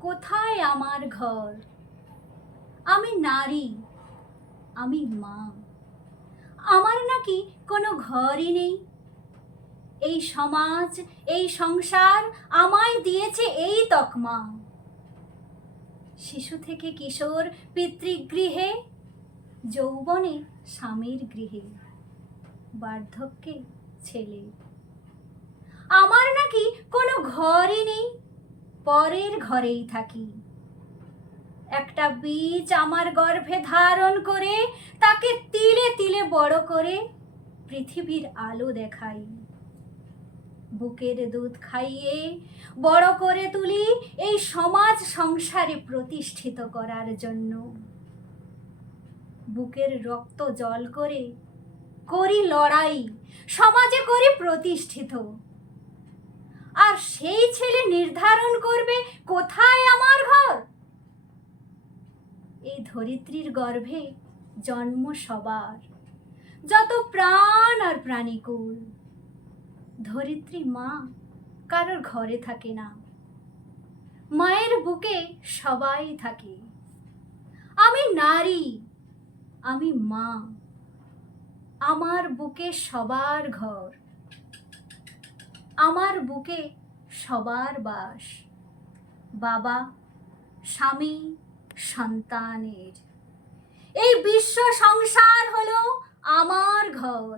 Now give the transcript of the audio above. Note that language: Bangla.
কোথায় আমার ঘর? আমি নারী, আমি মা। আমার নাকি কোনো ঘরই নেই। এই সমাজ, এই সংসার আমায় দিয়েছে এই তকমা। শিশু থেকে কিশোর পিতৃগৃহে, যৌবনে স্বামীর গৃহে, বার্ধক্যে ছেলে। আমার নাকি কোনো ঘরই নেই। পরের ঘরেই থাকি। একটা বীজ আমার গর্ভে ধারণ করে, তাকে তিলে তিলে বড় করে পৃথিবীর আলো দেখাই। বুকের দুধ খাইয়ে বড় করে তুলি এই সমাজ সংসারে প্রতিষ্ঠিত করার জন্য। বুকের রক্ত জল করে করি লড়াই, সমাজে করি প্রতিষ্ঠিত। আর সেই ছেলে নির্ধারণ করবে কোথায় আমার ঘর? এই ধরিত্রীর গর্ভে জন্ম সবার, যত প্রাণ আর প্রাণীকুল। ধরিত্রী মা কারোর ঘরে থাকে না, মায়ের বুকে সবাই থাকে। আমি নারী, আমি মা, আমার বুকে সবার ঘর। আমার বুকে সবার বাস। বাবা স্বামী সন্তানের। এই বিশ্ব সংসার হলো আমার ঘর।